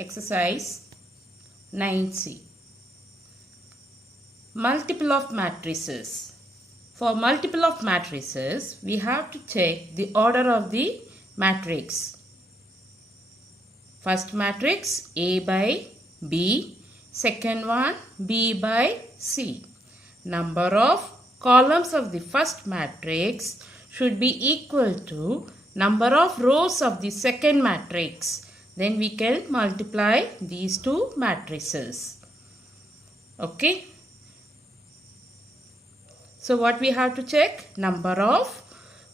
Exercise 9C. Multiple of matrices. For multiple of matrices, we have to check the order of the matrix. First matrix A by B. Second one B by C. Number of columns of the first matrix should be equal to number of rows of the second matrix. Then we can multiply these two matrices. Okay. So what we have to check? Number of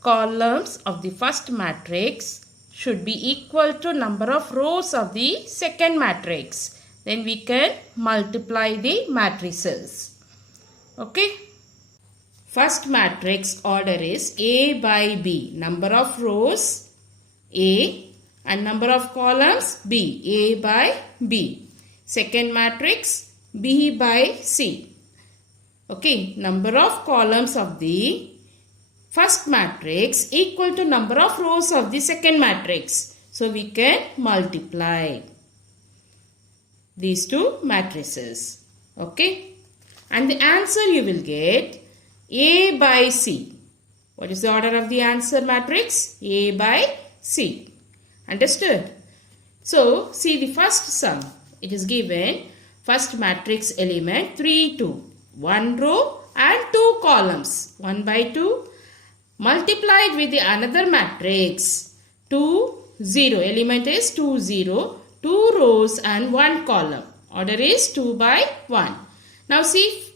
columns of the first matrix should be equal to number of rows of the second matrix. Then we can multiply the matrices. Okay. First matrix order is A by B. Number of rows A and number of columns B. A by B. Second matrix B by C. Okay, number of columns of the first matrix equal to number of rows of the second matrix. So we can multiply these two matrices. Okay, and the answer you will get A by C. What is the order of the answer matrix? A by C. Understood? So, see the first sum. It is given first matrix element 3, 2. 1 row and 2 columns. 1 by 2 multiplied with the another matrix 2, 0. Element is 2, 0. 2 rows and 1 column. Order is 2 by 1. Now see,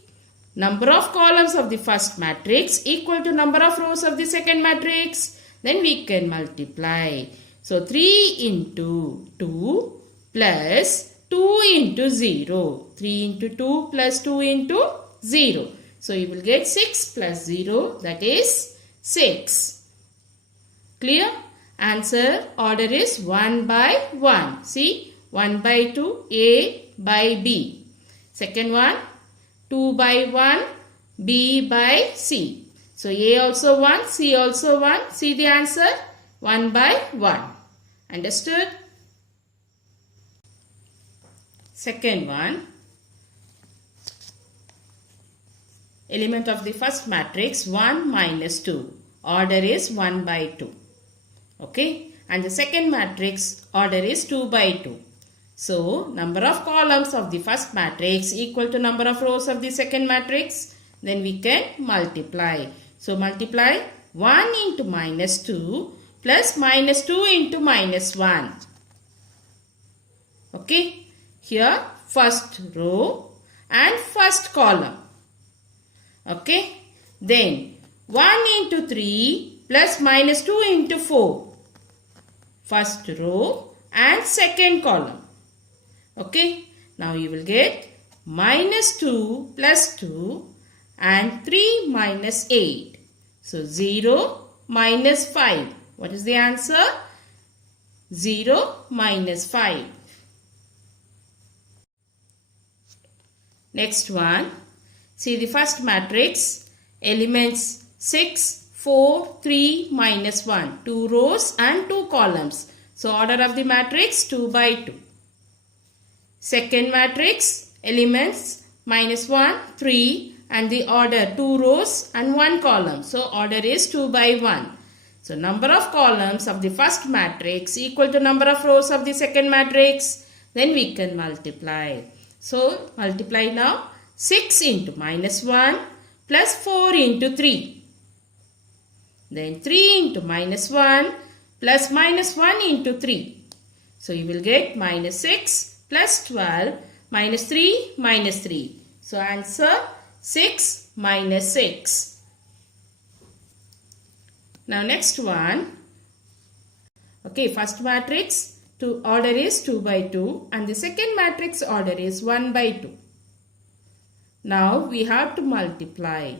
number of columns of the first matrix equal to number of rows of the second matrix. Then we can multiply. So 3 into 2 plus 2 into 0. 3 into 2 plus 2 into 0. So you will get 6 plus 0, that is 6. Clear? Answer order is 1 by 1. See, 1 by 2, A by B. Second one, 2 by 1, B by C. So A also 1, C also 1. See the answer? 1 by 1. Understood? Second one. Element of the first matrix 1 minus 2. Order is 1 by 2. Okay. And the second matrix order is 2 by 2. So, number of columns of the first matrix equal to number of rows of the second matrix. Then we can multiply. So, multiply 1 into minus 2 plus minus 2 into minus 1. Okay. Here, first row and first column. Okay. Then, 1 into 3 plus minus 2 into 4. First row and second column. Okay. Now, you will get minus 2 plus 2 and 3 minus 8. So, 0 minus 5. What is the answer? 0 minus 5. Next one. See the first matrix. Elements 6, 4, 3, minus 1. 2 rows and 2 columns. So, order of the matrix 2 by 2. Second matrix. Elements minus 1, 3 and the order 2 rows and 1 column. So, order is 2 by 1. So, number of columns of the first matrix equal to number of rows of the second matrix. Then we can multiply. So, multiply now. 6 into minus 1 plus 4 into 3. Then 3 into minus 1 plus minus 1 into 3. So, you will get minus 6 plus 12 minus 3 minus 3. So, answer 6 minus 6. Now, next one. Okay, first matrix order is 2 by 2 and the second matrix order is 1 by 2. Now, we have to multiply.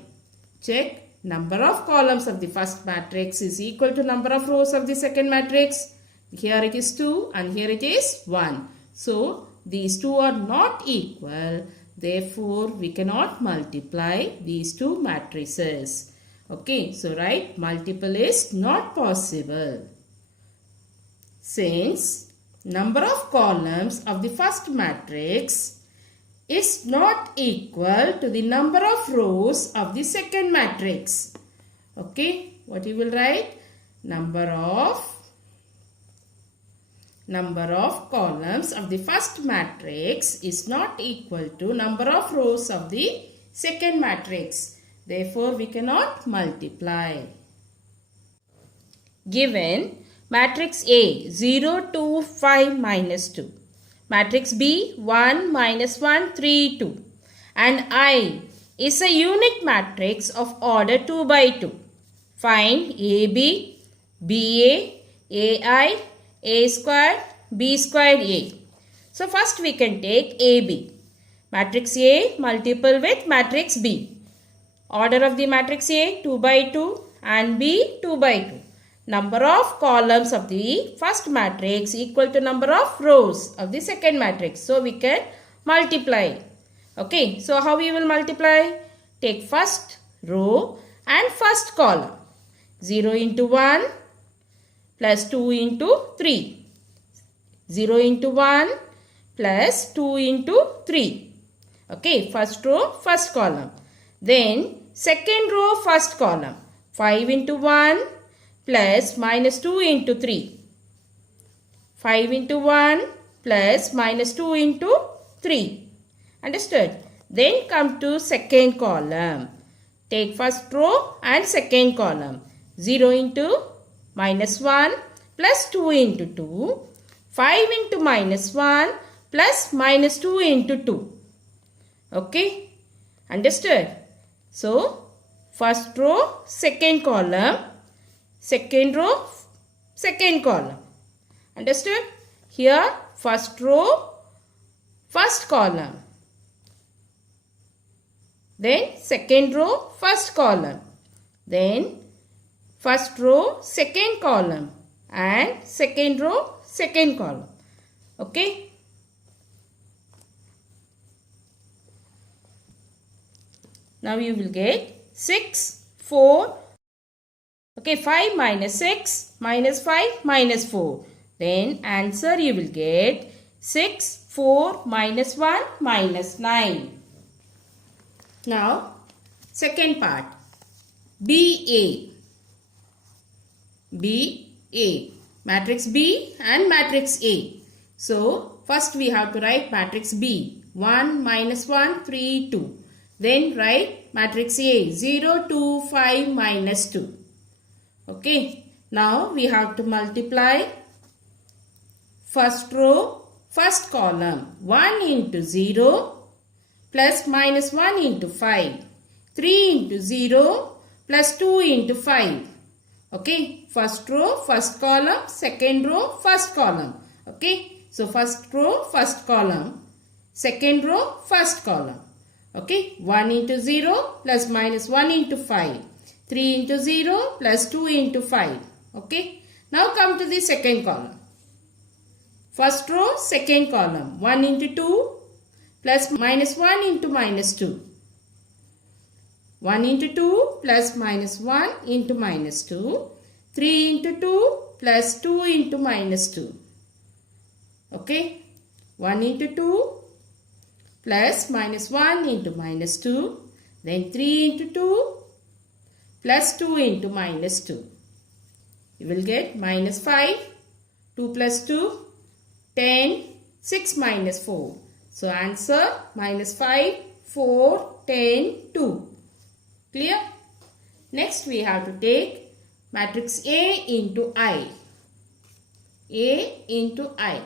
Check. Number of columns of the first matrix is equal to number of rows of the second matrix. Here it is 2 and here it is 1. So, these two are not equal. Therefore, we cannot multiply these two matrices. Okay, so write multiple is not possible. Since number of columns of the first matrix is not equal to the number of rows of the second matrix. Okay, what you will write? Number of columns of the first matrix is not equal to number of rows of the second matrix. Therefore, we cannot multiply. Given matrix A 0, 2, 5, minus 2. Matrix B 1, minus 1, 3, 2. And I is a unique matrix of order 2 by 2. Find AB, BA, AI, A square, B square A. So first we can take AB. Matrix A multiple with matrix B. Order of the matrix A 2 by 2 and B 2 by 2. Number of columns of the first matrix equal to number of rows of the second matrix. So we can multiply. Okay, so how we will multiply? Take first row and first column. 0 into 1 plus 2 into 3. 0 into 1 plus 2 into 3. Okay, first row, first column. Then second row, first column. 5 into 1 plus minus 2 into 3. 5 into 1 plus minus 2 into 3. Understood? Then come to second column. Take first row and second column. 0 into minus 1 plus 2 into 2. 5 into minus 1 plus minus 2 into 2. Okay? Understood? So, first row, second column. Second row, second column. Understood? Here, first row, first column. Then, second row, first column. Then, first row, second column. And second row, second column. Okay? Now, you will get 6, 4. Okay, 5 minus 6 minus 5 minus 4. Then answer you will get 6, 4 minus 1 minus 9. Now, second part. BA. BA. Matrix B and matrix A. So, first we have to write matrix B. 1, minus 1, 3, 2. Then write matrix A. 0, 2, 5, minus 2. Okay. Now, we have to multiply first row, first column. 1 into 0 plus minus 1 into 5. 3 into 0 plus 2 into 5. Okay. First row, first column. Second row, first column. Okay. So, first row, first column. Second row, first column. Okay. 1 into 0 plus minus 1 into 5. 3 into 0 plus 2 into 5. Okay. Now come to the second column. First row, second column. 1 into 2 plus minus 1 into minus 2. 1 into 2 plus minus 1 into minus 2. 3 into 2 plus 2 into minus 2. Okay. 1 into 2 plus minus 1 into minus 2. Then 3 into 2 plus 2 into minus 2. You will get minus 5. 2 plus 2. 10. 6 minus 4. So answer minus 5, 4, 10, 2. Clear? Next we have to take matrix A into I. A into I.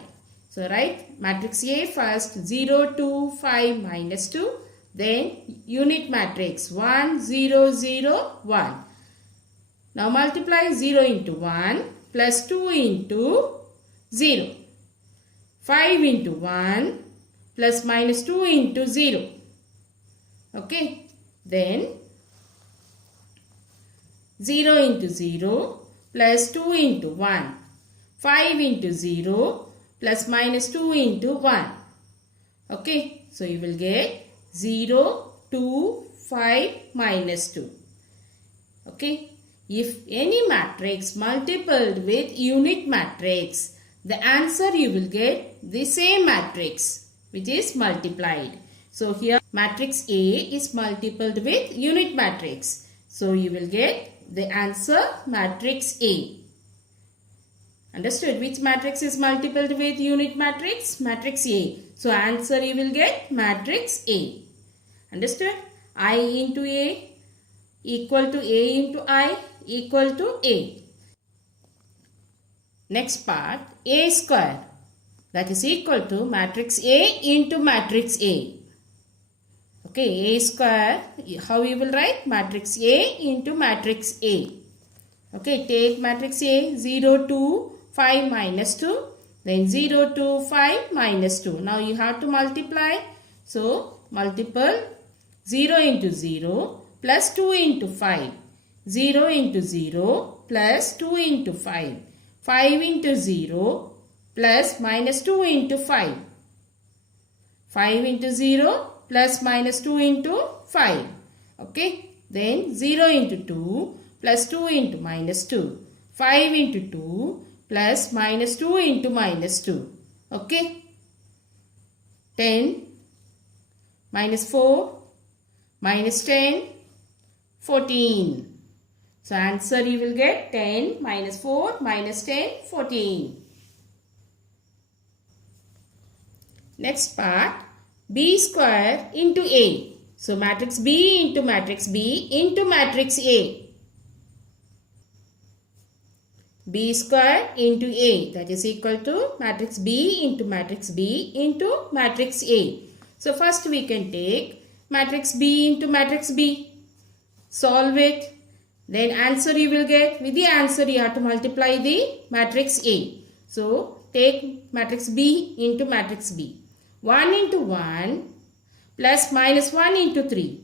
So write matrix A first. 0, 2, 5, minus 2. Then unit matrix 1, 0, 0, 1. Now multiply 0 into 1 plus 2 into 0. 5 into 1 plus minus 2 into 0. Okay. Then 0 into 0 plus 2 into 1. 5 into 0 plus minus 2 into 1. Okay. So you will get 0, 2, 5, minus 2. Okay. If any matrix multiplied with unit matrix, the answer you will get the same matrix which is multiplied. So here matrix A is multiplied with unit matrix. So you will get the answer matrix A. Understood? Which matrix is multiplied with unit matrix? Matrix A. So answer you will get matrix A. Understood? I into A equal to A into I equal to A. Next part, A square, that is equal to matrix A into matrix A. Okay, A square, how you will write? Matrix A into matrix A. Okay, take matrix A, 0, 2, 5 minus 2, then 0, 2, 5 minus 2. Now you have to multiply. So, multiple 0 into 0 plus 2 into 5. 0 into 0 plus 2 into 5. 5 into 0 plus minus 2 into 5. 5 into 0 plus minus 2 into 5. Okay. Then 0 into 2 plus 2 into minus 2. 5 into 2 plus minus 2 into minus 2. Okay. 10 minus 4 minus 10, 14. So answer you will get 10 minus 4 minus 10, 14. Next part, B square into A. So matrix B into matrix B into matrix A. B square into A, that is equal to matrix B into matrix B into matrix A. So first we can take matrix B into matrix B. Solve it. Then answer you will get. With the answer you have to multiply the matrix A. So take matrix B into matrix B. 1 into 1 plus minus 1 into 3.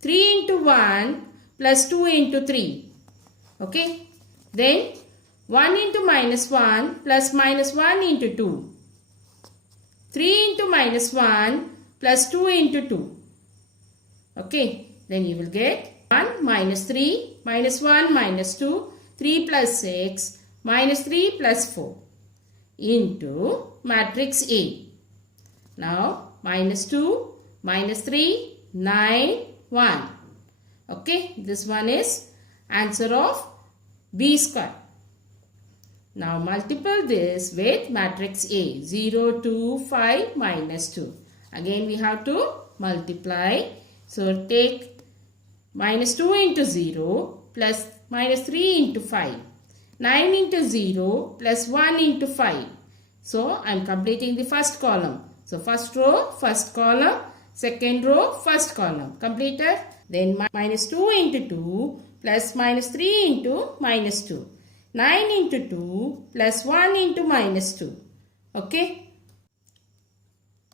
3 into 1 plus 2 into 3. Okay. Then 1 into minus 1 plus minus 1 into 2. 3 into minus 1 plus 2 into 2. Okay. Then you will get 1 minus 3 minus 1 minus 2, 3 plus 6 minus 3 plus 4 into matrix A. Now minus 2 minus 3, 9, 1. Okay, this one is answer of B square. Now multiply this with matrix A, 0, 2, 5 minus 2. Again we have to multiply. So take minus 2 into 0 plus minus 3 into 5. 9 into 0 plus 1 into 5. So I am completing the first column. So first row, first column, second row, first column. Completed. Then minus 2 into 2 plus minus 3 into minus 2. 9 into 2 plus 1 into minus 2. Okay.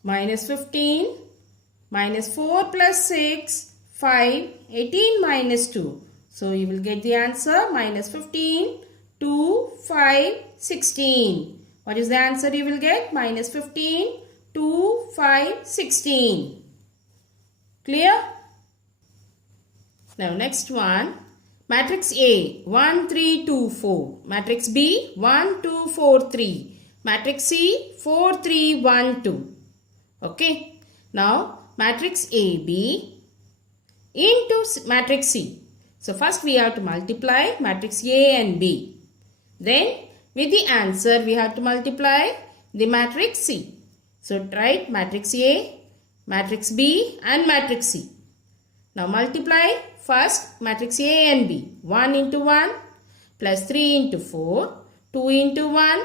Minus 15, minus 4 plus 6, 5, 18 minus 2. So you will get the answer minus 15, 2, 5, 16. What is the answer you will get? Minus 15, 2, 5, 16. Clear? Now next one. Matrix A, 1, 3, 2, 4. Matrix B, 1, 2, 4, 3. Matrix C, 4, 3, 1, 2. Okay. Now matrix AB into matrix C. So first we have to multiply matrix A and B. Then with the answer we have to multiply the matrix C. So write matrix A, matrix B and matrix C. Now multiply first matrix A and B. 1 into 1 plus 3 into 4. 2 into 1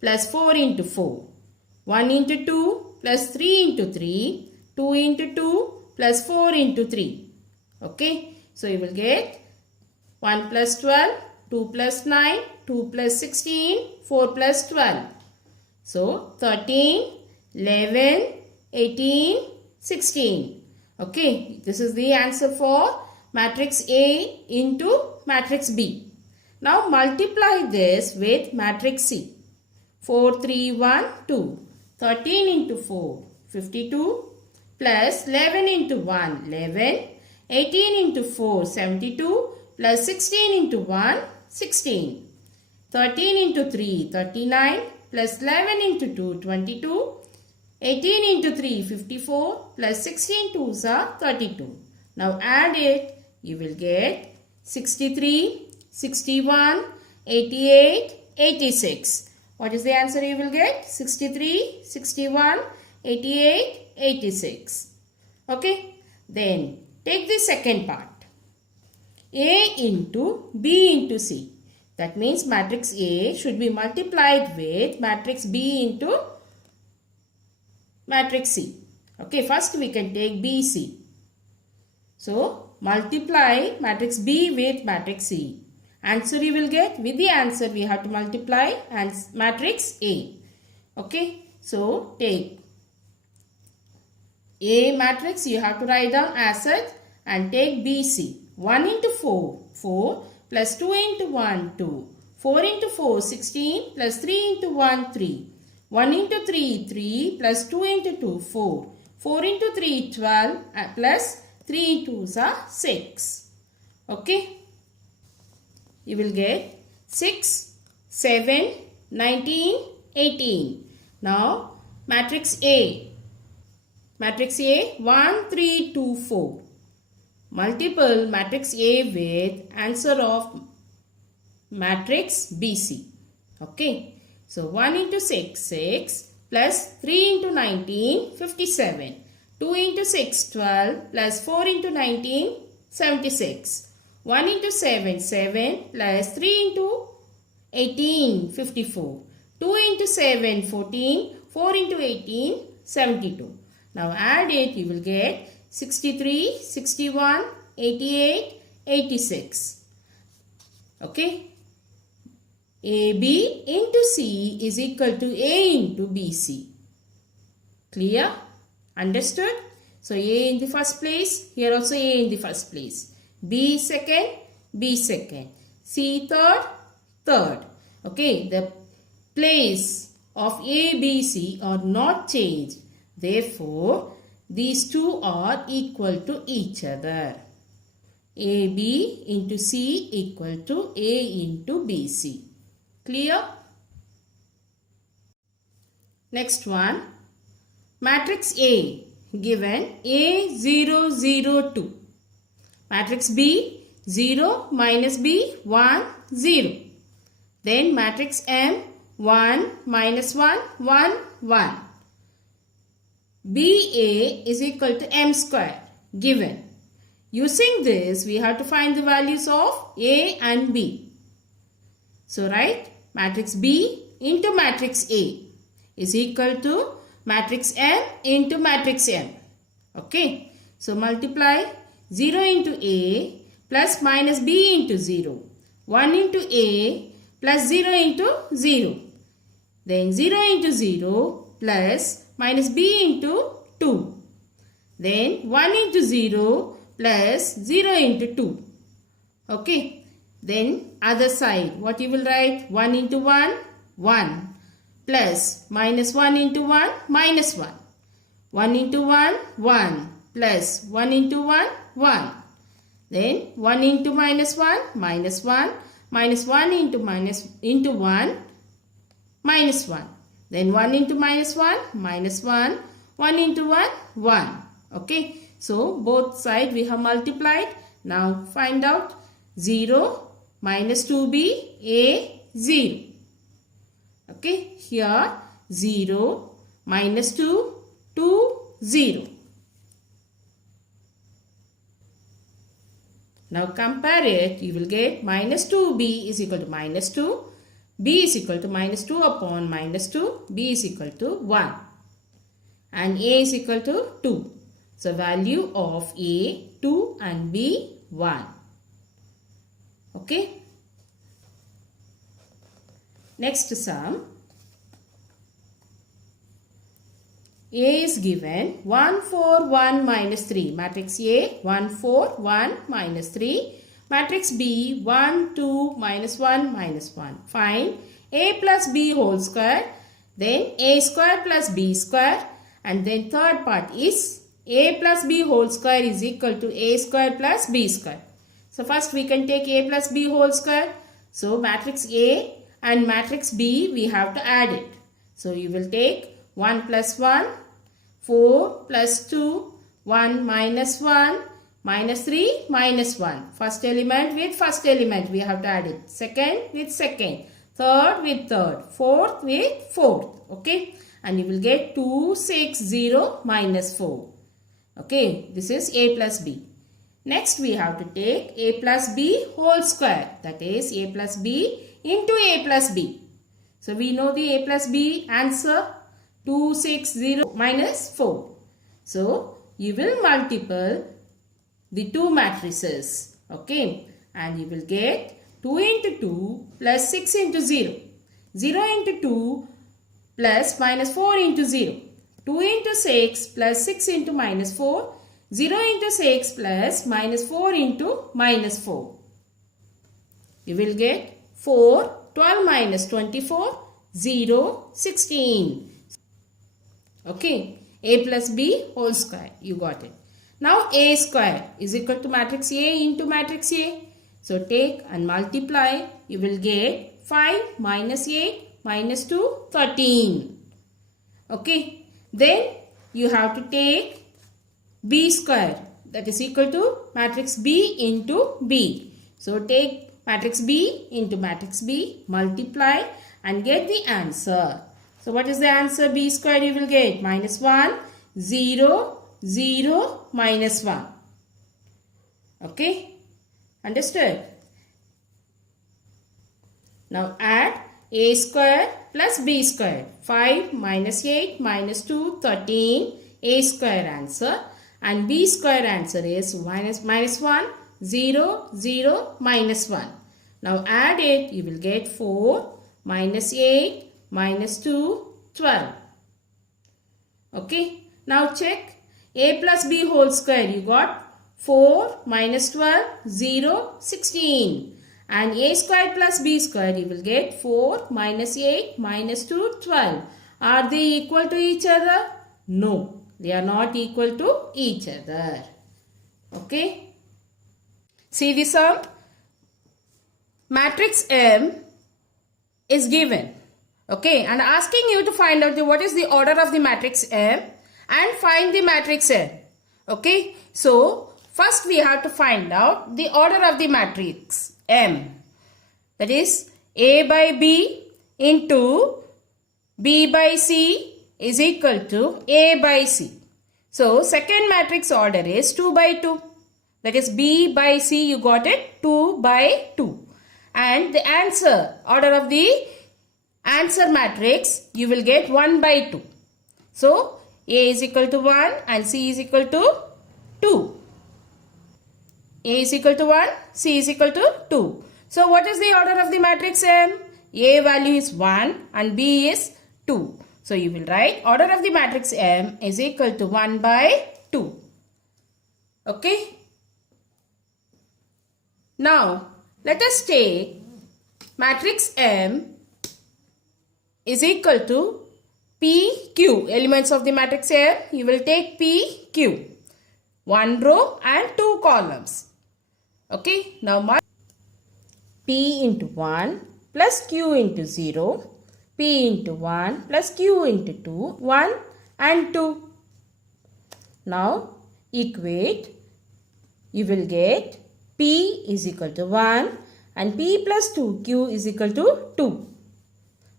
plus 4 into 4. 1 into 2 plus 3 into 3. 2 into 2 plus 4 into 3. Okay. So you will get 1 plus 12, 2 plus 9, 2 plus 16, 4 plus 12. So 13, 11, 18, 16. Okay. This is the answer for matrix A into matrix B. Now multiply this with matrix C. 4, 3, 1, 2. 13 into 4, 52. Plus 11 into 1, 11. 18 into 4, 72. Plus 16 into 1, 16. 13 into 3, 39. plus 11 into 2, 22. 18 into 3, 54 plus 16 twos are 32. Now add it, you will get 63, 61, 88, 86. What is the answer you will get? 63, 61, 88, 86. Okay. Then take the second part. A into B into C. That means matrix A should be multiplied with matrix B into matrix C. Okay, first we can take BC. So, multiply matrix B with matrix C. Answer you will get, with the answer we have to multiply and matrix A. Okay, so take A matrix you have to write down as such and take BC. 1 into 4, 4 plus 2 into 1, 2. 4 into 4, 16 plus 3 into 1, 3. 1 into 3, 3 plus 2 into 2, 4. 4 into 3, 12 plus 3 into 2 are 6. Okay. You will get 6, 7, 19, 18. Now, matrix A. Matrix A, 1, 3, 2, 4. Multiple matrix A with answer of matrix BC. Okay. So, 1 into 6, 6 plus 3 into 19, 57. 2 into 6, 12 plus 4 into 19, 76. 1 into 7, 7 plus 3 into 18, 54. 2 into 7, 14. 4 into 18, 72. Now add it, you will get 63, 61, 88, 86. Okay. AB into C is equal to A into BC. Clear? Understood? So A in the first place, here also A in the first place. B second, B second. C third, third. Okay, the place of A, B, C are not changed. Therefore, these two are equal to each other. AB into C equal to A into BC. Clear? Next one. Matrix A given A 0 0 2. Matrix B 0 minus B 1 0. Then matrix M 1 minus 1 1 1. BA is equal to M square given. Using this we have to find the values of A and B. So write matrix B into matrix A is equal to matrix M into matrix M. Okay. So multiply 0 into A plus minus B into 0. 1 into A plus 0 into 0. Then 0 into 0 plus minus B into 2. Then 1 into 0 plus 0 into 2. Okay. Then other side, what you will write? 1 into 1, 1. Plus minus 1 into 1, minus 1. 1 into 1, 1. Plus 1 into 1, 1. Then 1 into minus 1, minus 1. Minus 1 into 1, minus 1. Then 1 into minus 1, minus 1. 1 into 1, 1. Okay. So both sides we have multiplied. Now find out 0 minus 2b, A 0. Okay, here 0 minus 2, 2, 0. Now compare it, you will get minus 2b is equal to minus 2, b is equal to minus 2 upon minus 2, b is equal to 1 and a is equal to 2. So value of a 2 and b 1. Okay. Next sum. A is given 1, 4, 1, minus 3. Matrix A 1, 4, 1, minus 3. Matrix B 1, 2, minus 1, minus 1. Find A plus B whole square. Then A square plus B square. And then third part is A plus B whole square is equal to A square plus B square. So first we can take A plus B whole square. So matrix A and matrix B we have to add it. So you will take 1 plus 1, 4 plus 2, 1 minus 1, minus 3, minus 1. First element with first element we have to add it. Second with second. Third with third. Fourth with fourth. Okay. And you will get 2, 6, 0, minus 4. Okay. This is a plus b. Next we have to take a plus b whole square. That is a plus b into a plus b. So we know the a plus b answer 2, 6, 0 minus 4. So you will multiply the two matrices. Okay. And you will get 2 into 2 plus 6 into 0. 0 into 2 plus minus 4 into 0. 2 into 6 plus 6 into minus 4. 0 into 6 plus minus 4 into minus 4. You will get 4, 12 minus 24, 0, 16. Okay. A plus b whole square. You got it. Now a square is equal to matrix A into matrix A. So take and multiply. You will get 5 minus 8 minus 2, 13. Okay. Then you have to take b square, that is equal to matrix B into B. So take matrix B into matrix B, multiply and get the answer. So what is the answer? B square you will get minus 1, 0, 0, minus 1. Okay. Understood? Now add a square plus b square. 5 minus 8 minus 2, 13. A square answer. And b square answer is minus 1, 0, 0, minus 1. Now add it. You will get 4 minus 8 minus 2, 12. Okay. Now check. A plus b whole square. You got 4 minus 12, 0, 16. And a square plus b square. You will get 4 minus 8 minus 2, 12. Are they equal to each other? No. They are not equal to each other. Okay. See the sum. Matrix M is given. Okay. And asking you to find out what is the order of the matrix M and find the matrix M. Okay. So first we have to find out the order of the matrix M. That is A by B into B by C is equal to A by C. So, second matrix order is 2 by 2. That is B by C, you got it? 2 by 2. And the answer, order of the answer matrix, you will get 1 by 2. So, A is equal to 1 and C is equal to 2. A is equal to 1, C is equal to 2. So, what is the order of the matrix M? A value is 1 and B is 2. So, you will write order of the matrix M is equal to 1 by 2. Okay. Now, let us take matrix M is equal to PQ. Elements of the matrix M, you will take PQ. 1 row and 2 columns. Okay. Now, P into 1 plus Q into 0. P into 1 plus Q into 2, 1 and 2. Now, equate. You will get P is equal to 1 and P plus 2Q is equal to 2.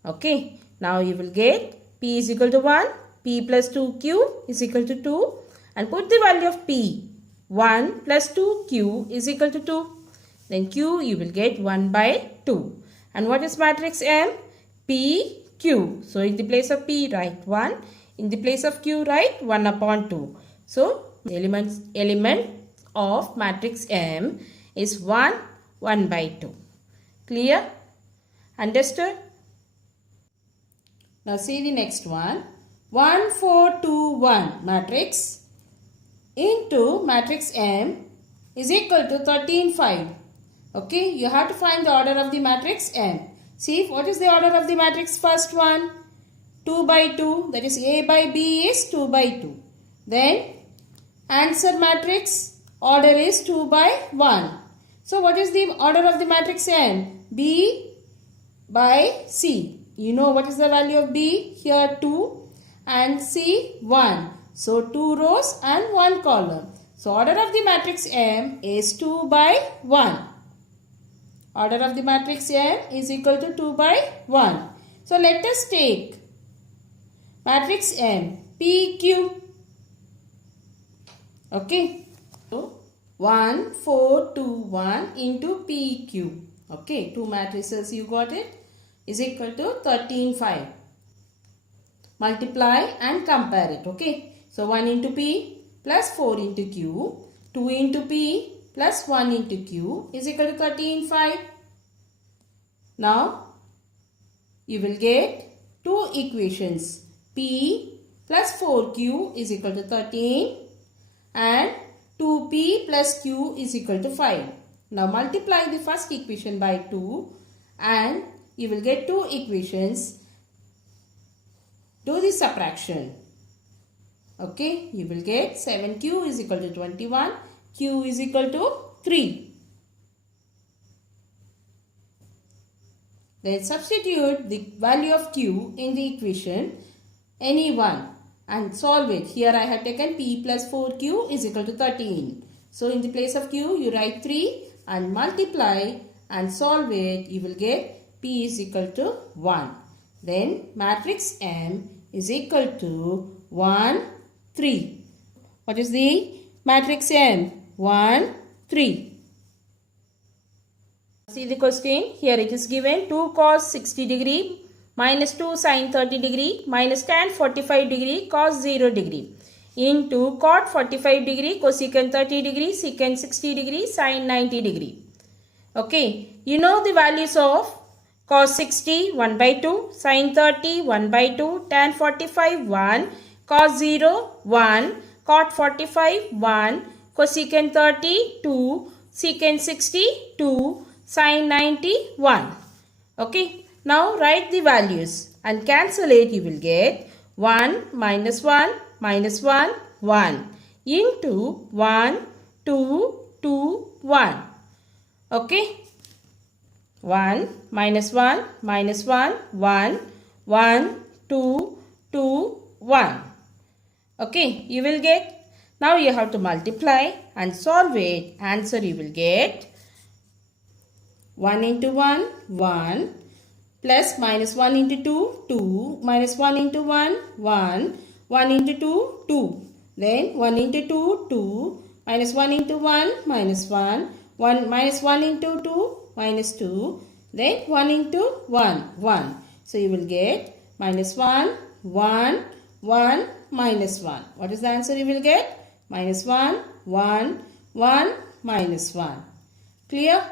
Okay. Now, you will get P is equal to 1, P plus 2Q is equal to 2 and put the value of P. 1 plus 2Q is equal to 2. Then Q you will get 1 by 2. And what is matrix M? P, Q. So, in the place of P, write 1. In the place of Q, write 1 upon 2. So, the element of matrix M is 1, 1 by 2. Clear? Understood? Now, see the next one. 1, 4, 2, 1 matrix into matrix M is equal to 13, 5. Okay, you have to find the order of the matrix M. See, what is the order of the matrix? First one, 2 by 2. That is A by B is 2 by 2. Then, answer matrix order is 2 by 1. So, what is the order of the matrix M? B by C. You know what is the value of B? Here 2 and C 1. So 2 rows and 1 column. So order of the matrix M is 2 by 1. Order of the matrix M is equal to 2 by 1. So let us take matrix M, PQ. Okay. So 1, 4, 2, 1 into PQ. Okay. 2 matrices, you got it? Is equal to 13, 5. Multiply and compare it. Okay. So 1 into P plus 4 into Q. 2 into P plus 1 into Q is equal to 13, 5. Now you will get two equations. P plus 4Q is equal to 13 and 2P plus Q is equal to 5. Now multiply the first equation by 2 and you will get two equations. Do the subtraction. Okay, you will get 7Q is equal to 21, Q is equal to 3. Then substitute the value of Q in the equation any one and solve it. Here I have taken P plus 4Q is equal to 13. So in the place of Q you write 3 and multiply and solve it. You will get P is equal to 1. Then matrix M is equal to 1, 3. What is the matrix M? 1, 3. See the question. Here it is given 2 cos 60 degree minus 2 sin 30 degree minus tan 45 degree cos 0 degree into cot 45 degree cosecant 30 degree secant 60 degree sin 90 degree. Okay. You know the values of cos 60 1 by 2, sin 30 1 by 2, tan 45 1, cos 0 1, cot 45 1, cosecant 30 2, secant 60 2, sin 90 1. Okay. Now write the values and cancel it. You will get 1 minus 1 minus 1 1 into 1 2 2 1. Okay. 1 minus 1 minus 1 1 1 2 2 1. Okay. You will get. Now you have to multiply and solve it. Answer you will get 1 into 1 1 plus minus 1 into 2 2 minus 1 into 1 1 1 into 2 2. Then 1 into 2 2 minus 1 into 1 minus 1 1 minus 1 into 2 minus 2. Then 1 into 1 1. So you will get minus 1 1 1 minus 1. What is the answer you will get? Minus 1 1 1 minus 1. Clear?